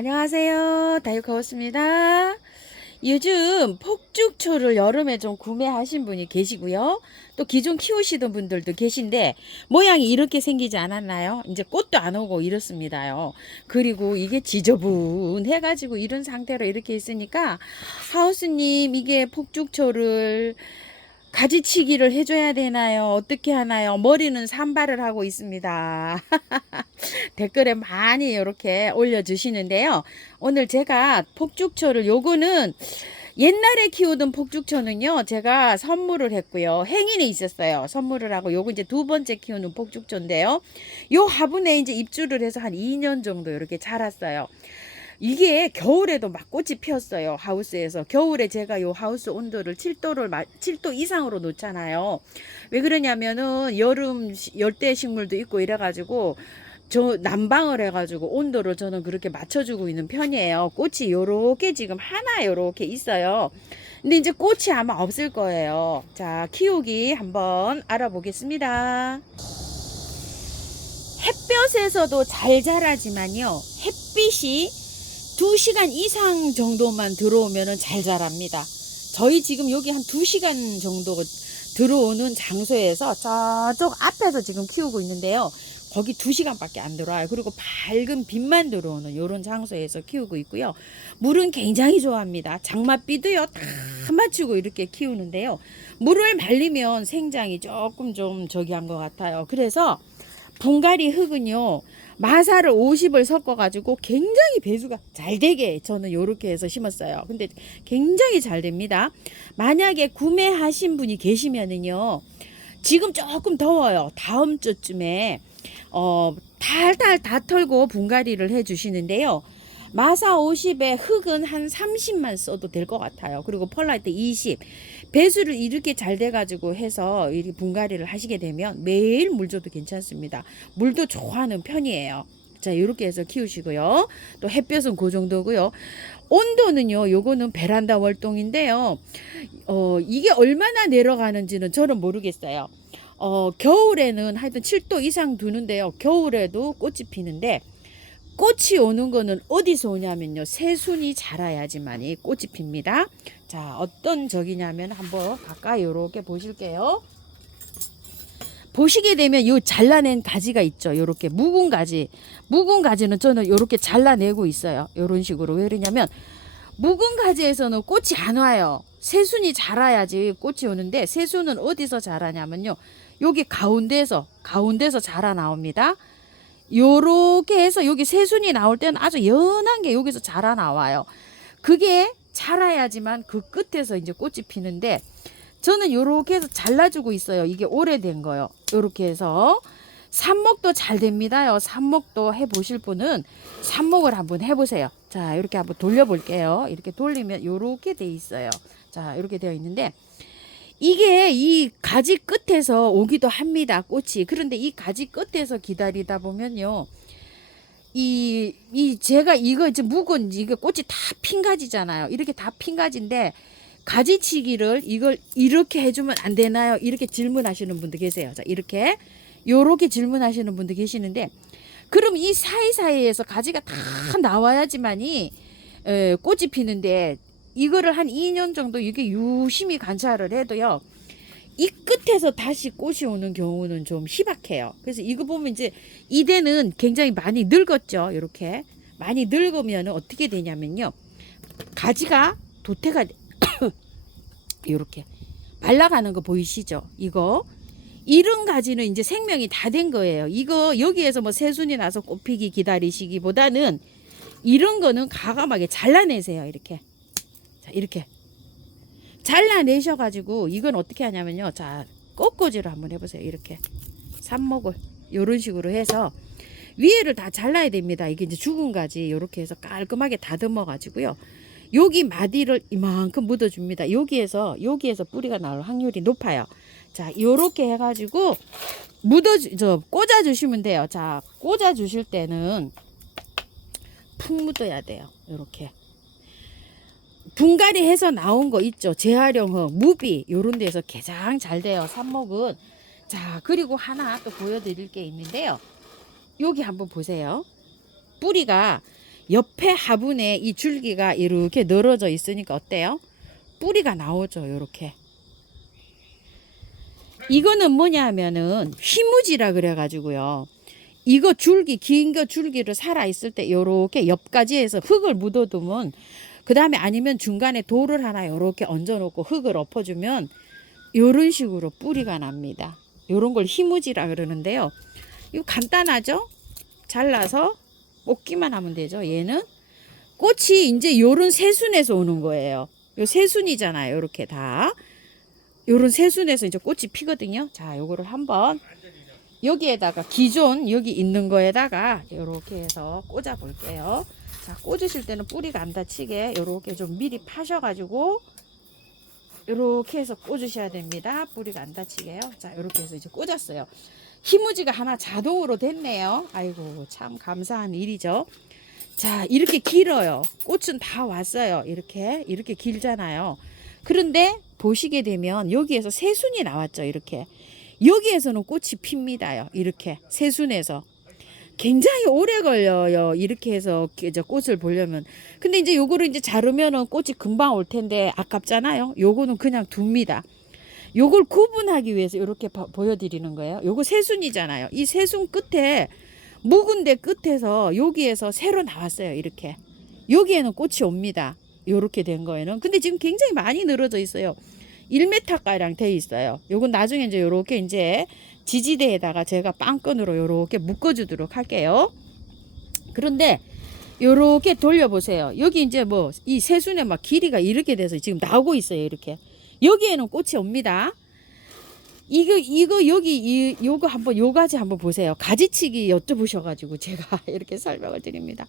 안녕하세요. 다육하우스입니다. 요즘 폭죽초를 여름에 좀 구매하신 분이 계시고요. 또 기존 키우시던 분들도 계신데 모양이 이렇게 생기지 않았나요? 이제 꽃도 안 오고 이렇습니다요. 그리고 이게 지저분해가지고 이런 상태로 이렇게 있으니까 하우스님 이게 폭죽초를 가지치기를 해줘야 되나요? 어떻게 하나요? 머리는 산발을 하고 있습니다. 댓글에 많이 이렇게 올려주시는데요. 오늘 제가 폭죽초를 요거는 옛날에 키우던 폭죽초는요 제가 선물을 했고요, 행인이 있었어요. 선물을 하고 요거 이제 두 번째 키우는 폭죽초인데요, 요 화분에 이제 입주를 해서 한 2년 정도 이렇게 자랐어요. 이게 겨울에도 막 꽃이 피었어요. 하우스에서 겨울에 제가 요 하우스 온도를 7도 이상으로 놓잖아요. 왜 그러냐면은 여름 열대 식물도 있고 이래가지고 저 난방을 해가지고 온도를 저는 그렇게 맞춰주고 있는 편이에요. 꽃이 요렇게 지금 하나 요렇게 있어요. 근데 이제 꽃이 아마 없을 거예요. 자, 키우기 한번 알아보겠습니다. 햇볕에서도 잘 자라지만요, 햇빛이 2시간 이상 정도만 들어오면 잘 자랍니다. 저희 지금 여기 한 2시간 정도 들어오는 장소에서 저쪽 앞에서 지금 키우고 있는데요, 거기 2시간밖에 안 들어와요. 그리고 밝은 빛만 들어오는 이런 장소에서 키우고 있고요. 물은 굉장히 좋아합니다. 장맛비도요 다 맞추고 이렇게 키우는데요, 물을 말리면 생장이 조금 좀 저기 한 것 같아요. 그래서 분갈이 흙은요, 마사를 50을 섞어 가지고 굉장히 배수가 잘 되게 저는 요렇게 해서 심었어요. 근데 굉장히 잘 됩니다. 만약에 구매하신 분이 계시면은요, 지금 조금 더워요. 다음 주쯤에 달달 다 털고 분갈이를 해 주시는데요, 마사 50에 흙은 한 30만 써도 될 것 같아요. 그리고 펄라이트 20. 배수를 이렇게 잘 돼가지고 해서 이 분갈이를 하시게 되면 매일 물 줘도 괜찮습니다. 물도 좋아하는 편이에요. 자, 이렇게 해서 키우시고요. 또 햇볕은 그 정도고요. 온도는요, 요거는 베란다 월동인데요. 이게 얼마나 내려가는지는 저는 모르겠어요. 겨울에는 하여튼 7도 이상 두는데요. 겨울에도 꽃이 피는데, 꽃이 오는 거는 어디서 오냐면요, 새순이 자라야지만이 꽃이 핍니다. 자, 어떤 적이냐면 한번 가까이 이렇게 보실게요. 보시게 되면 요 잘라낸 가지가 있죠. 요렇게 묵은 가지는 저는 요렇게 잘라내고 있어요. 요런 식으로. 왜 그러냐면 묵은 가지에서는 꽃이 안 와요. 새순이 자라야지 꽃이 오는데, 새순은 어디서 자라냐면요, 여기 가운데서 자라 나옵니다. 요렇게 해서 여기 새순이 나올 때는 아주 연한 게 여기서 자라 나와요. 그게 자라야지만 그 끝에서 이제 꽃이 피는데, 저는 요렇게 해서 잘라주고 있어요. 이게 오래된 거요. 요렇게 해서 삽목도 잘 됩니다요. 삽목도 해보실 분은 삽목을 한번 해보세요. 자, 이렇게 한번 돌려볼게요. 이렇게 돌리면 요렇게 돼 있어요. 자, 이렇게 되어 있는데, 이게 이 가지 끝에서 오기도 합니다, 꽃이. 그런데 이 가지 끝에서 기다리다 보면요, 제가 이거 이제 묵은 이거 꽃이 다 핀 가지잖아요. 이렇게 다 핀 가지인데, 가지치기를 이걸 이렇게 해주면 안 되나요? 이렇게 질문하시는 분도 계세요. 자, 요렇게 질문하시는 분도 계시는데, 그럼 이 사이사이에서 가지가 다 나와야지만이 꽃이 피는데, 이거를 한 2년 정도 이게 유심히 관찰을 해도요, 이 끝에서 다시 꽃이 오는 경우는 좀 희박해요. 그래서 이거 보면 이제 이대는 굉장히 많이 늙었죠. 이렇게 많이 늙으면 어떻게 되냐면요, 가지가 도태가 이렇게 말라가는 거 보이시죠? 이런 가지는 이제 생명이 다 된 거예요. 이거 여기에서 뭐 새순이 나서 꽃피기 기다리시기보다는 이런 거는 과감하게 잘라내세요. 이렇게 잘라내셔가지고 이건 어떻게 하냐면요, 자, 꺾어지를 한번 해보세요. 이렇게 삽목을 요런 식으로 해서 위에를 다 잘라야 됩니다. 이게 이제 죽은 가지 이렇게 해서 깔끔하게 다듬어 가지고요, 여기 마디를 이만큼 묻어줍니다. 여기에서 뿌리가 나올 확률이 높아요. 자, 요렇게 해가지고 꽂아주시면 돼요. 자, 꽂아주실 때는 푹 묻어야 돼요. 요렇게 분갈이 해서 나온 거 있죠. 재활용흙, 무비 요런 데서 가장 잘 돼요, 삽목은. 자, 그리고 하나 또 보여드릴 게 있는데요, 여기 한번 보세요. 뿌리가 옆에 화분에 이 줄기가 이렇게 늘어져 있으니까 어때요? 뿌리가 나오죠. 이렇게. 이거는 뭐냐 하면은 휘무지라 그래가지고요. 이거 줄기, 긴 거 줄기를 살아있을 때 요렇게 옆가지에서 흙을 묻어두면, 그 다음에 아니면 중간에 돌을 하나 요렇게 얹어놓고 흙을 엎어주면 요런 식으로 뿌리가 납니다. 요런 걸 휘무지라 그러는데요. 이거 간단하죠? 잘라서 뽑기만 하면 되죠. 얘는 꽃이 이제 요런 새순에서 오는 거예요. 요 새순이잖아요. 요렇게 다. 요런 새순에서 이제 꽃이 피거든요. 자, 요거를 한번 여기에다가 기존 여기 있는 거에다가 요렇게 해서 꽂아 볼게요. 자, 꽂으실 때는 뿌리가 안 다치게 요렇게 좀 미리 파셔가지고 요렇게 해서 꽂으셔야 됩니다. 뿌리가 안 다치게요. 자, 요렇게 해서 이제 꽂았어요. 휘무지가 하나 자동으로 됐네요. 아이고, 참 감사한 일이죠. 자, 이렇게 길어요. 꽃은 다 왔어요. 이렇게 길잖아요. 그런데 보시게 되면 여기에서 새순이 나왔죠. 이렇게. 여기에서는 꽃이 핍니다요. 이렇게 새순에서. 굉장히 오래 걸려요. 이렇게 해서 이제 꽃을 보려면. 근데 이제 요거를 이제 자르면은 꽃이 금방 올 텐데 아깝잖아요. 요거는 그냥 둡니다. 요걸 구분하기 위해서 이렇게 보여드리는 거예요. 요거 새순이잖아요. 이 새순 끝에 묵은 데 끝에서 여기에서 새로 나왔어요. 이렇게. 여기에는 꽃이 옵니다. 요렇게 된 거에는. 근데 지금 굉장히 많이 늘어져 있어요. 1m 가량 돼 있어요. 요건 나중에 이제 요렇게 이제 지지대에다가 제가 빵끈으로 요렇게 묶어주도록 할게요. 그런데 요렇게 돌려보세요. 여기 이제 뭐 이 새순에 막 길이가 이렇게 돼서 지금 나오고 있어요. 이렇게. 여기에는 꽃이 옵니다. 이거 여기 요거 한번 요 가지 한번 보세요. 가지치기 여쭤보셔가지고 제가 이렇게 설명을 드립니다.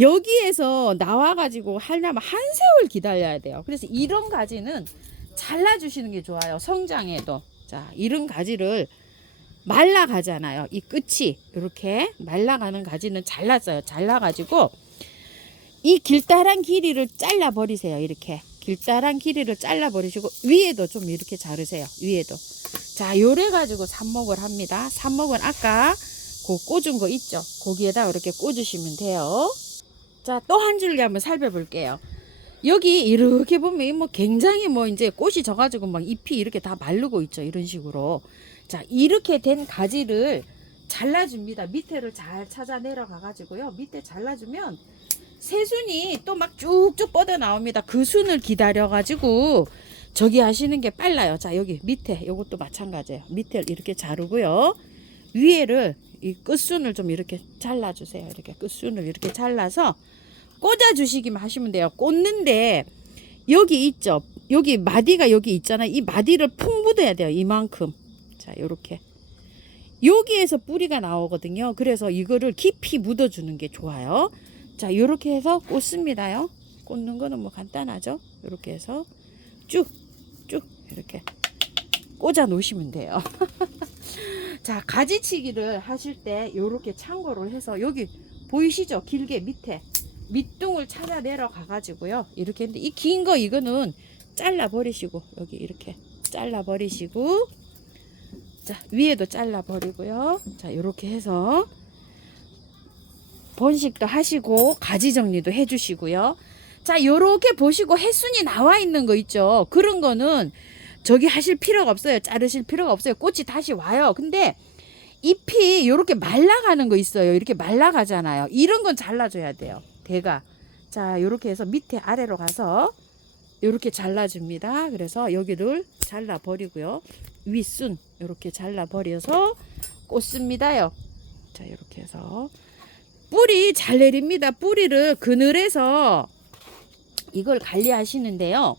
여기에서 나와가지고 하려면 한 세월 기다려야 돼요. 그래서 이런 가지는 잘라주시는 게 좋아요. 성장에도. 자, 이런 가지를 말라가잖아요. 이 끝이 이렇게 말라가는 가지는 잘랐어요. 잘라가지고 이 길다란 길이를 잘라버리세요. 이렇게 길다란 길이를 잘라버리시고 위에도 좀 이렇게 자르세요. 위에도. 자, 요래 가지고 삽목을 합니다. 삽목은 아까 그 꽂은 거 있죠. 거기에다 이렇게 꽂으시면 돼요. 자, 또 한 줄기 한번 살펴볼게요. 여기 이렇게 보면 뭐 굉장히 뭐 이제 꽃이 져가지고 막 잎이 이렇게 다 마르고 있죠. 이런 식으로. 자, 이렇게 된 가지를 잘라줍니다. 밑에를 잘 찾아 내려가 가지고요. 밑에 잘라주면 새순이 또 막 쭉쭉 뻗어 나옵니다. 그 순을 기다려 가지고 저기 하시는 게 빨라요. 자, 여기 밑에 이것도 마찬가지예요. 밑에 이렇게 자르고요. 위에를 이 끝순을 좀 이렇게 잘라주세요. 이렇게 끝순을 이렇게 잘라서 꽂아주시기만 하시면 돼요. 꽂는데 여기 있죠. 여기 마디가 여기 있잖아요. 이 마디를 푹 묻어야 돼요. 이만큼. 자, 요렇게. 여기에서 뿌리가 나오거든요. 그래서 이거를 깊이 묻어주는 게 좋아요. 자, 요렇게 해서 꽂습니다요. 꽂는 거는 뭐 간단하죠. 요렇게 해서 쭉 이렇게 꽂아 놓으시면 돼요. 자, 가지치기를 하실 때 요렇게 참고를 해서 여기 보이시죠? 길게 밑에 밑둥을 찾아 내려가 가지고요. 이렇게 했는데 이 긴 거 이거는 잘라 버리시고 여기 이렇게 잘라 버리시고 자, 위에도 잘라 버리고요. 자, 이렇게 해서 번식도 하시고 가지 정리도 해 주시고요. 자, 요렇게 보시고 햇순이 나와 있는 거 있죠. 그런 거는 저기 하실 필요가 없어요. 자르실 필요가 없어요. 꽃이 다시 와요. 근데 잎이 요렇게 말라가는 거 있어요. 이렇게 말라가잖아요. 이런 건 잘라줘야 돼요. 대가. 자, 요렇게 해서 밑에 아래로 가서 요렇게 잘라줍니다. 그래서 여기를 잘라버리고요. 윗순 요렇게 잘라버려서 꽂습니다요. 자, 요렇게 해서 뿌리 잘 내립니다. 뿌리를 그늘에서 이걸 관리하시는데요.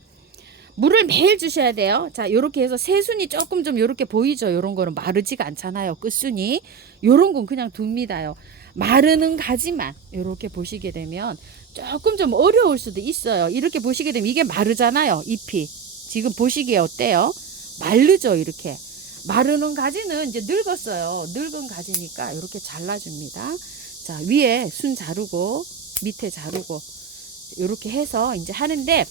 물을 매일 주셔야 돼요. 자, 요렇게 해서 새순이 조금 좀 요렇게 보이죠. 요런 거는 마르지가 않잖아요. 끝순이. 요런 건 그냥 둡니다요. 마르는 가지만 요렇게 보시게 되면 조금 좀 어려울 수도 있어요. 이렇게 보시게 되면 이게 마르잖아요. 잎이. 지금 보시기에 어때요? 마르죠. 이렇게. 마르는 가지는 이제 늙었어요. 늙은 가지니까 이렇게 잘라줍니다. 자, 위에 순 자르고 밑에 자르고 이렇게 해서 이제 하는데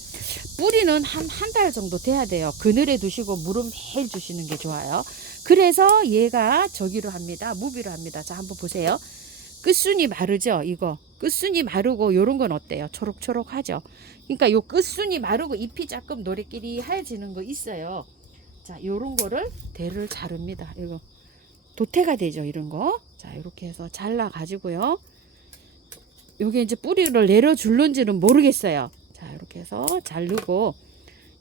뿌리는 한 달 정도 돼야 돼요. 그늘에 두시고 물은 매일 주시는 게 좋아요. 그래서 얘가 저기로 합니다. 무비로 합니다. 자, 한번 보세요. 끝순이 마르죠. 이거 끝순이 마르고 요런 건 어때요? 초록초록하죠. 그러니까 요 끝순이 마르고 잎이 조금 노래끼리 하얘지는 거 있어요. 자, 요런 거를 대를 자릅니다. 이거 도태가 되죠, 이런 거. 자, 이렇게 해서 잘라 가지고요. 요게 이제 뿌리를 내려 줄는지는 모르겠어요. 자, 이렇게 해서 자르고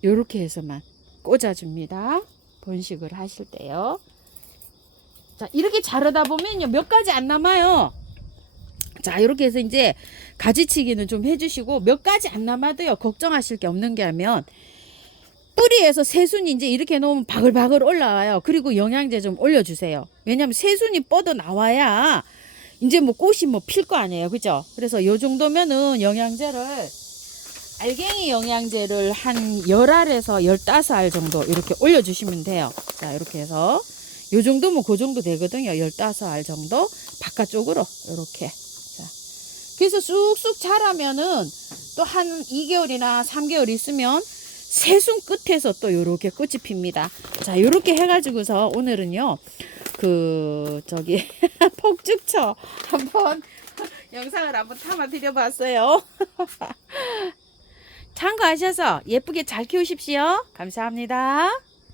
요렇게 해서만 꽂아줍니다. 번식을 하실 때요. 자, 이렇게 자르다 보면요, 몇 가지 안 남아요. 자, 이렇게 해서 이제 가지치기는 좀 해주시고, 몇 가지 안 남아도요, 걱정하실 게 없는 게 하면, 뿌리에서 새순이 이제 이렇게 놓으면 바글바글 올라와요. 그리고 영양제 좀 올려주세요. 왜냐면 새순이 뻗어 나와야 이제 뭐 꽃이 뭐 필 거 아니에요. 그죠? 그래서 요 정도면은 영양제를, 알갱이 영양제를 한 10알에서 15알 정도 이렇게 올려주시면 돼요. 자, 이렇게 해서 요 정도면 그 정도 되거든요. 15알 정도 바깥쪽으로 이렇게. 자, 그래서 쑥쑥 자라면은 또 한 2개월이나 3개월 있으면 새순 끝에서 또 요렇게 꽃이 핍니다. 자, 요렇게 해가지고서 오늘은요, 폭죽초 한번 영상을 한번 담아 드려봤어요. 참고하셔서 예쁘게 잘 키우십시오. 감사합니다.